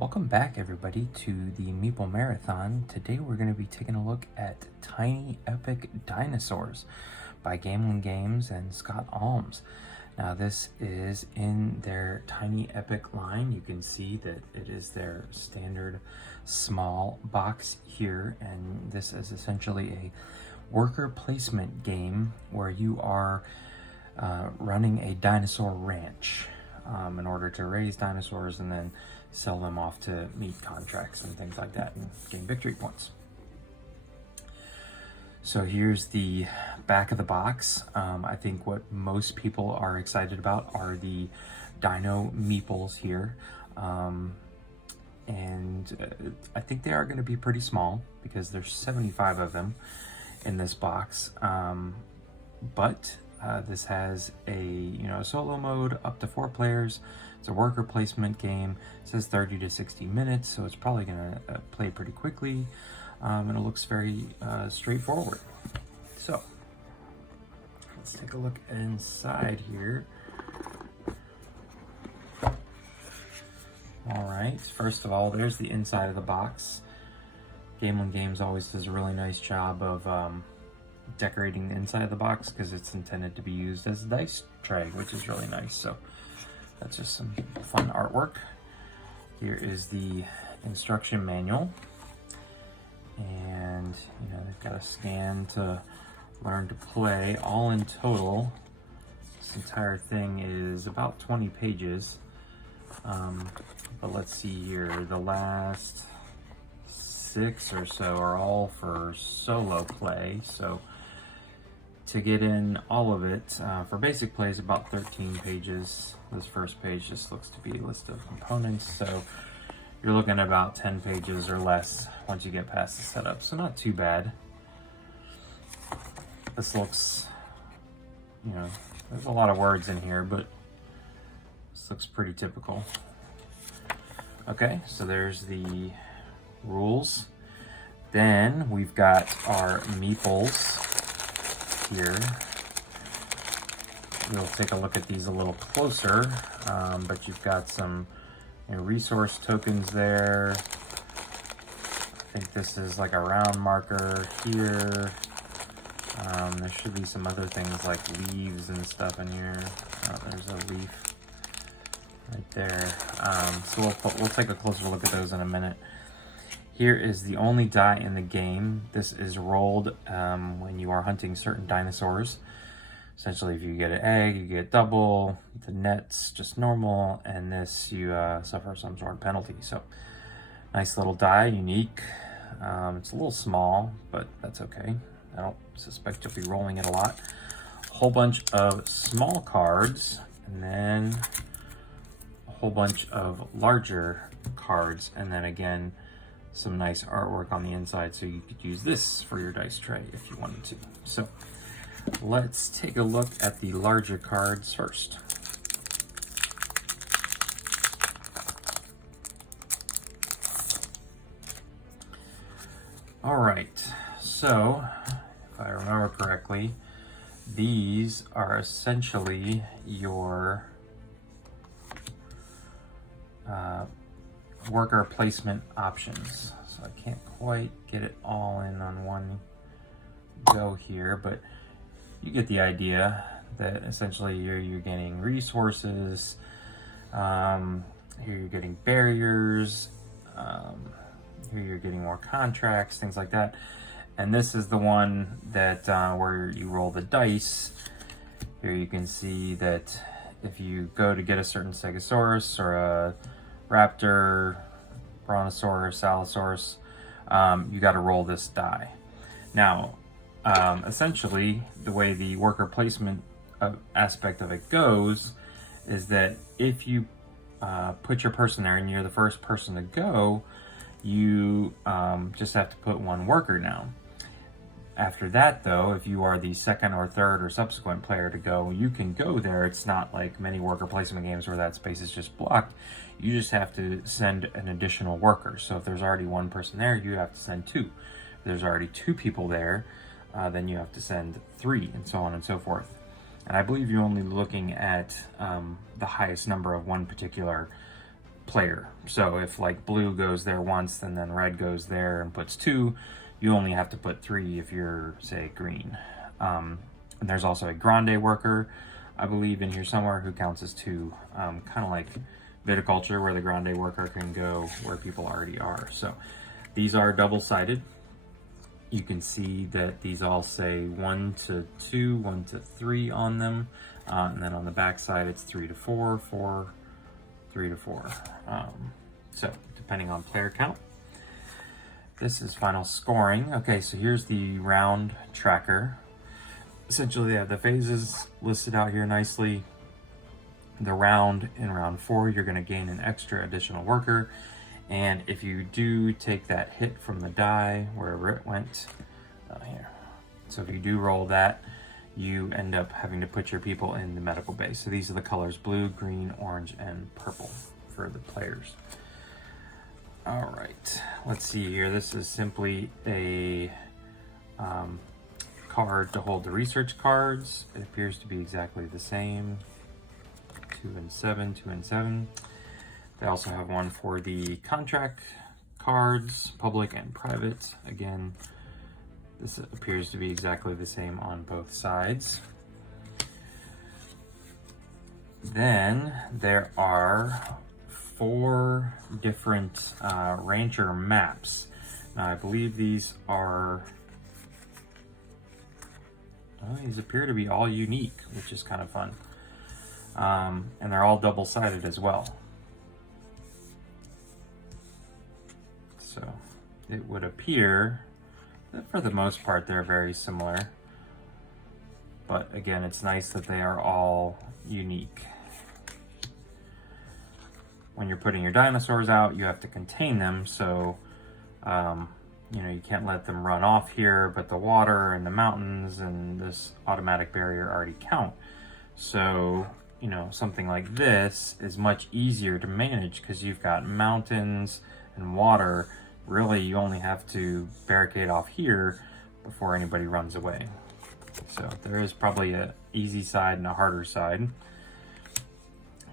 Welcome back, everybody, to the Meeple Marathon. Today we're going to be taking a look at Tiny Epic Dinosaurs by Gamelin Games and Scott Alms. Now this is in their Tiny Epic line. You can see that it is their standard small box here, and this is essentially a worker placement game where you are running a dinosaur ranch in order to raise dinosaurs and then sell them off to meet contracts and things like that and gain victory points. So here's the back of the box. I think what most people are excited about are the dino meeples here. And I think they are going to be pretty small because there's 75 of them in this box. But this has a solo mode up to 4 players. It's a worker placement game. It says 30 to 60 minutes, so it's probably gonna play pretty quickly, and it looks very straightforward. So let's take a look inside here. All right, first of all, there's the inside of the box. Gamelin Games always does a really nice job of decorating the inside of the box because it's intended to be used as a dice tray, which is really nice. So that's just some fun artwork. Here is the instruction manual, and they've got a scan to learn to play. All in total, this entire thing is about 20 pages. But let's see here, the last 6 or so are all for solo play. So to get in all of it, for basic play is about 13 pages. This first page just looks to be a list of components, so you're looking at about 10 pages or less once you get past the setup, so not too bad. This looks, there's a lot of words in here, but this looks pretty typical. Okay, so there's the rules. Then we've got our meeples here. We'll take a look at these a little closer, but you've got some resource tokens there. I think this is like a round marker here. There should be some other things like leaves and stuff in here. There's a leaf right there. So we'll take a closer look at those in a minute. Here is the only die in the game. This is rolled when you are hunting certain dinosaurs. Essentially, if you get an egg, you get double. The net's just normal, and this you suffer some sort of penalty. So, nice little die, unique. It's a little small, but that's okay. I don't suspect you'll be rolling it a lot. A whole bunch of small cards, and then a whole bunch of larger cards, and then again, some nice artwork on the inside, so you could use this for your dice tray if you wanted to. So let's take a look at the larger cards first. All right, so if I remember correctly, these are essentially your worker placement options. So I can't quite get it all in on one go here, but you get the idea that essentially you're getting resources, here you're getting barriers, here you're getting more contracts, things like that. And this is the one that where you roll the dice. Here you can see that if you go to get a certain Stegosaurus or a Raptor, Brontosaurus, Allosaurus, you got to roll this die. Now, essentially, the way the worker placement aspect of it goes is that if you put your person there and you're the first person to go, you just have to put one worker now. After that, though, if you are the second or third or subsequent player to go, you can go there. It's not like many worker placement games where that space is just blocked. You just have to send an additional worker. So if there's already one person there, you have to send 2. If there's already 2 people there, then you have to send 3, and so on and so forth. And I believe you're only looking at the highest number of one particular player. So if like blue goes there once and then red goes there and puts 2, you only have to put 3 if you're, say, green. And there's also a grande worker, I believe, in here somewhere who counts as 2, kind of like viticulture, where the grande worker can go where people already are. So these are double-sided. You can see that these all say 1 to 2, 1 to 3 on them. And then on the back side, it's 3 to 4, 4, 3 to 4. So depending on player count. This is final scoring. Okay, so here's the round tracker. Essentially, they have the phases listed out here nicely. The round, in round 4, you're going to gain an extra additional worker. And if you do take that hit from the die, wherever it went, here. So if you do roll that, you end up having to put your people in the medical bay. So these are the colors blue, green, orange, and purple for the players. All right, let's see here. This is simply a card to hold the research cards. It appears to be exactly the same. 2 and 7, 2 and 7. They also have one for the contract cards, public and private. Again, this appears to be exactly the same on both sides. Then there are 4 different rancher maps. Now I believe these are, these appear to be all unique, which is kind of fun. And they're all double-sided as well. So it would appear that for the most part they're very similar. But again, it's nice that they are all unique. When you're putting your dinosaurs out, you have to contain them, so you know, you can't let them run off here, but the water and the mountains and this automatic barrier already count. So, you know, something like this is much easier to manage because you've got mountains and water. Really, you only have to barricade off here before anybody runs away. So there is probably an easy side and a harder side,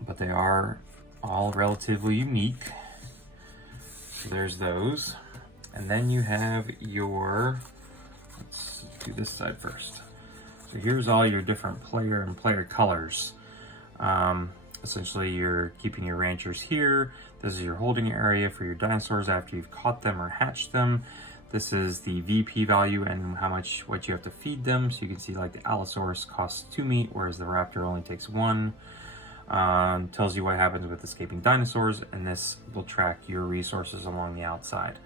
but they are all relatively unique. So there's those. And then you have your, let's do this side first. So here's all your different player and player colors. Essentially, you're keeping your ranchers here. This is your holding area for your dinosaurs after you've caught them or hatched them. This is the VP value and what you have to feed them. So you can see like the Allosaurus costs 2 meat, whereas the Raptor only takes 1. Tells you what happens with escaping dinosaurs, and this will track your resources along the outside.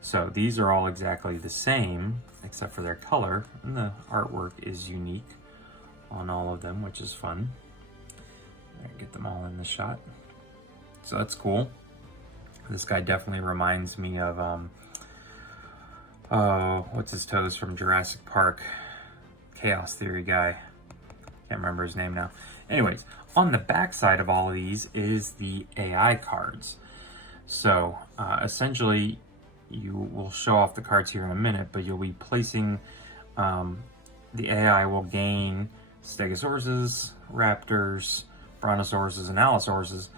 So these are all exactly the same, except for their color, and the artwork is unique on all of them, which is fun. Get them all in the shot. So that's cool. This guy definitely reminds me of, what's his toes from Jurassic Park? Chaos Theory guy. Can't remember his name now. Anyways, on the back side of all of these is the AI cards. So essentially, you will show off the cards here in a minute, but you'll be placing, the AI will gain Stegosauruses, Raptors, Brontosauruses, and Allosauruses.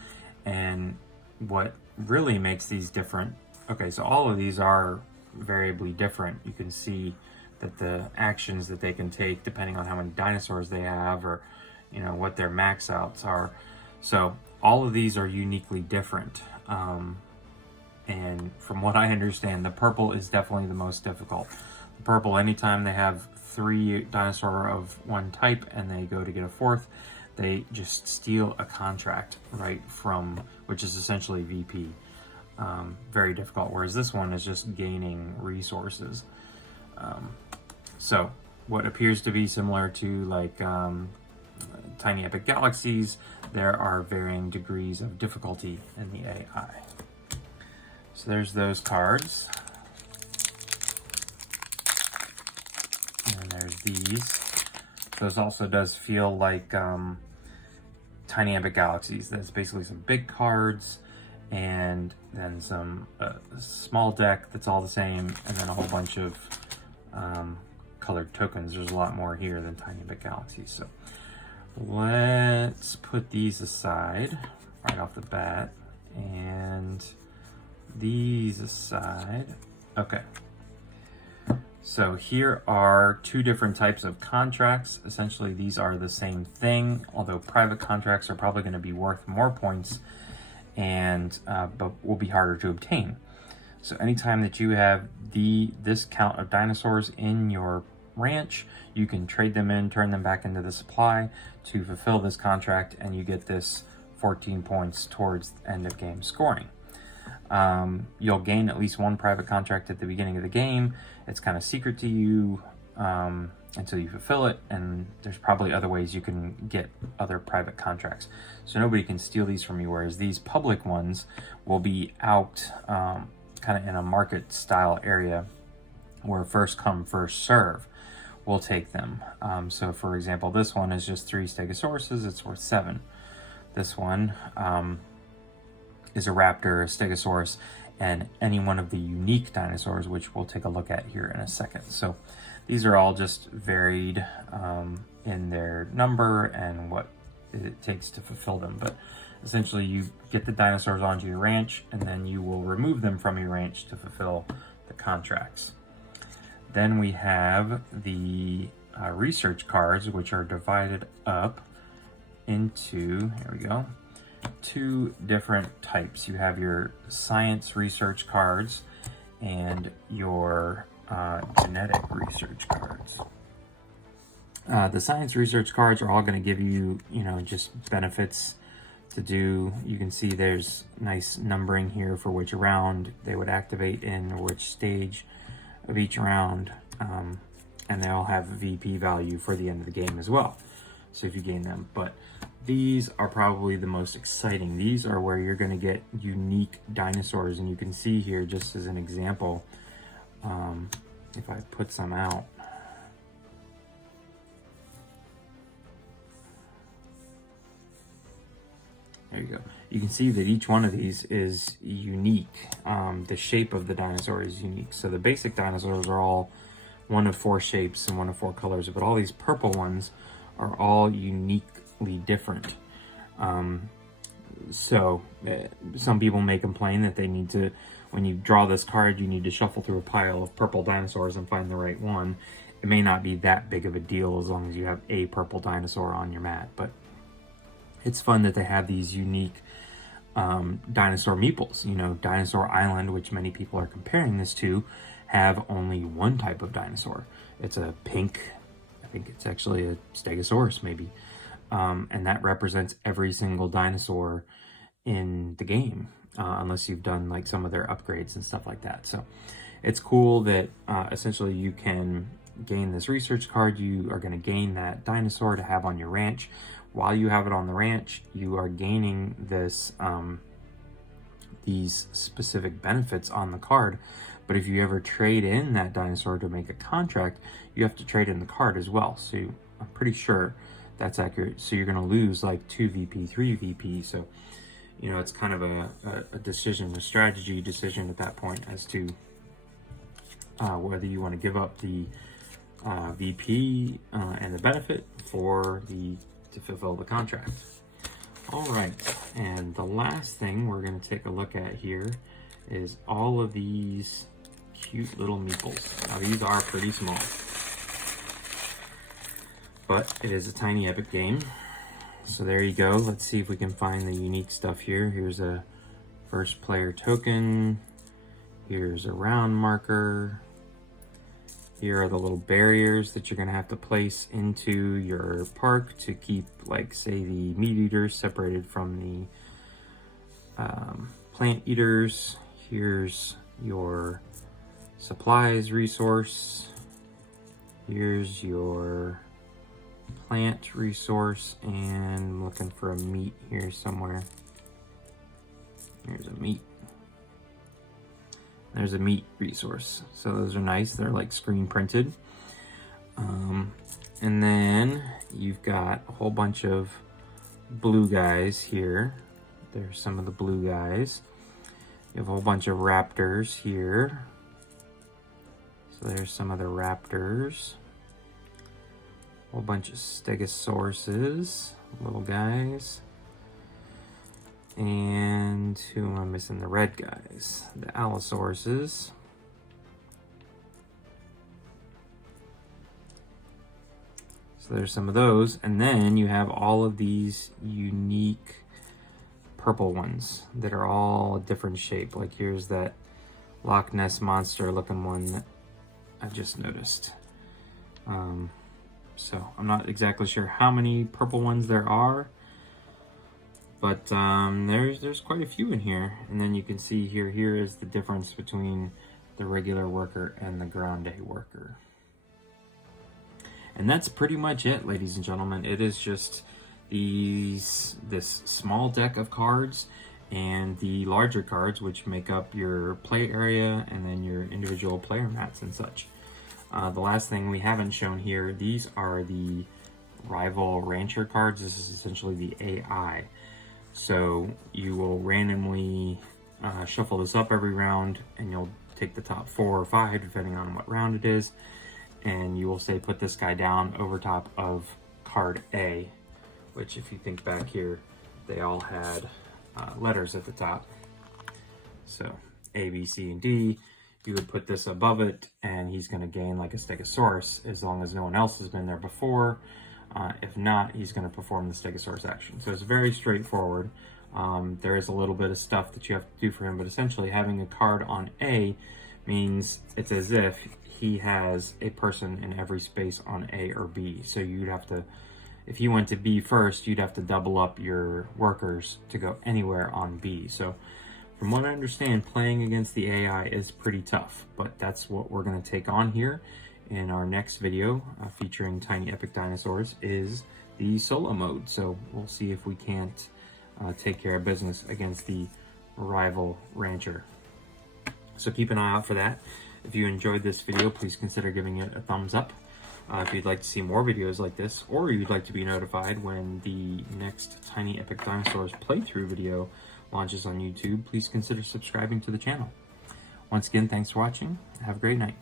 And what really makes these different, okay, so all of these are variably different. You can see that the actions that they can take depending on how many dinosaurs they have, or you know what their max outs are. So all of these are uniquely different. And from what I understand, the purple is definitely the most difficult. The purple, anytime they have 3 dinosaur of one type and they go to get a 4th, they just steal a contract right from, which is essentially VP. Very difficult, whereas this one is just gaining resources. So what appears to be similar to like tiny epic galaxies, there are varying degrees of difficulty in the AI. So there's those cards. And there's these. Those also does feel like tiny epic galaxies. That's basically some big cards and then some small deck that's all the same, and then a whole bunch of colored tokens. There's a lot more here than tiny epic galaxies. So let's put these aside right off the bat And these aside, okay. So here are two different types of contracts. Essentially, these are the same thing, although private contracts are probably going to be worth more points and but will be harder to obtain. So anytime that you have this count of dinosaurs in your ranch, you can trade them in, turn them back into the supply to fulfill this contract, and you get this 14 points towards end of game scoring. You'll gain at least one private contract at the beginning of the game. It's kind of secret to you until you fulfill it, and there's probably other ways you can get other private contracts. So nobody can steal these from you, whereas these public ones will be out kind of in a market style area where first come, first serve will take them. So for example, this one is just 3 stegosauruses, it's worth 7. This one is a raptor, a stegosaurus, and any one of the unique dinosaurs, which we'll take a look at here in a second. So these are all just varied in their number and what it takes to fulfill them. But essentially you get the dinosaurs onto your ranch, and then you will remove them from your ranch to fulfill the contracts. Then we have the research cards, which are divided up into, here we go, 2 different types. You have your science research cards and your genetic research cards. The science research cards are all going to give you, just benefits to do. You can see there's nice numbering here for which round they would activate in, or which stage of each round, and they'll have a VP value for the end of the game as well, so if you gain them. But these are probably the most exciting. These are where you're going to get unique dinosaurs, and you can see here, just as an example, if I put some out, there you go. You can see that each one of these is unique. The shape of the dinosaur is unique. So the basic dinosaurs are all one of 4 shapes and one of 4 colors, but all these purple ones are all uniquely different. So some people may complain that they need to, when you draw this card, you need to shuffle through a pile of purple dinosaurs and find the right one. It may not be that big of a deal as long as you have a purple dinosaur on your mat, but it's fun that they have these unique dinosaur meeples. Dinosaur Island, which many people are comparing this to, have only one type of dinosaur. It's a pink, I think it's actually a stegosaurus maybe, and that represents every single dinosaur in the game, unless you've done like some of their upgrades and stuff like that. So it's cool that essentially you can gain this research card. You are going to gain that dinosaur to have on your ranch. While you have it on the ranch, you are gaining this these specific benefits on the card. But if you ever trade in that dinosaur to make a contract, you have to trade in the card as well. So I'm pretty sure that's accurate. So you're going to lose like 2 VP, 3 VP. So, it's kind of a decision, a strategy decision at that point as to whether you want to give up the VP and the benefit to fulfill the contract. All right, and the last thing we're going to take a look at here is all of these cute little meeples. Now these are pretty small, but it is a tiny Epic game. So there you go. Let's see if we can find the unique stuff here. Here's a first player token. Here's a round marker. Here are the little barriers that you're going to have to place into your park to keep, like, say, the meat eaters separated from the plant eaters. Here's your supplies resource. Here's your plant resource, and I'm looking for a meat here somewhere. Here's a meat. There's a meat resource. So those are nice. They're like screen printed. And then you've got a whole bunch of blue guys here. There's some of the blue guys. You have a whole bunch of raptors here. So there's some of the raptors. A whole bunch of stegosauruses, little guys. And who am I missing? The red guys, the Allosauruses. So there's some of those. And then you have all of these unique purple ones that are all a different shape. Like here's that Loch Ness monster looking one that I just noticed. So I'm not exactly sure how many purple ones there are, but there's quite a few in here. And then you can see here is the difference between the regular worker and the grande worker. And that's pretty much it, ladies and gentlemen. It is just this small deck of cards and the larger cards, which make up your play area and then your individual player mats and such. The last thing we haven't shown here, these are the rival rancher cards. This is essentially the AI. So you will randomly shuffle this up every round, and you'll take the top 4 or 5, depending on what round it is, and you will say put this guy down over top of card A, which if you think back here, they all had letters at the top. So A, B, C, and D. You would put this above it, and he's going to gain like a Stegosaurus as long as no one else has been there before. If not, he's going to perform the Stegosaurus action. So it's very straightforward. There is a little bit of stuff that you have to do for him, but essentially having a card on A means it's as if he has a person in every space on A or B. So you'd have to, if you went to B first, you'd have to double up your workers to go anywhere on B. So from what I understand, playing against the AI is pretty tough, but that's what we're going to take on here in our next video featuring tiny epic dinosaurs is the solo mode. So we'll see if we can't take care of business against the rival rancher. So keep an eye out for that. If you enjoyed this video, please consider giving it a thumbs up. If you'd like to see more videos like this, or you'd like to be notified when the next Tiny Epic Dinosaurs playthrough video launches on YouTube, please consider subscribing to the channel. Once again, thanks for watching. Have a great night.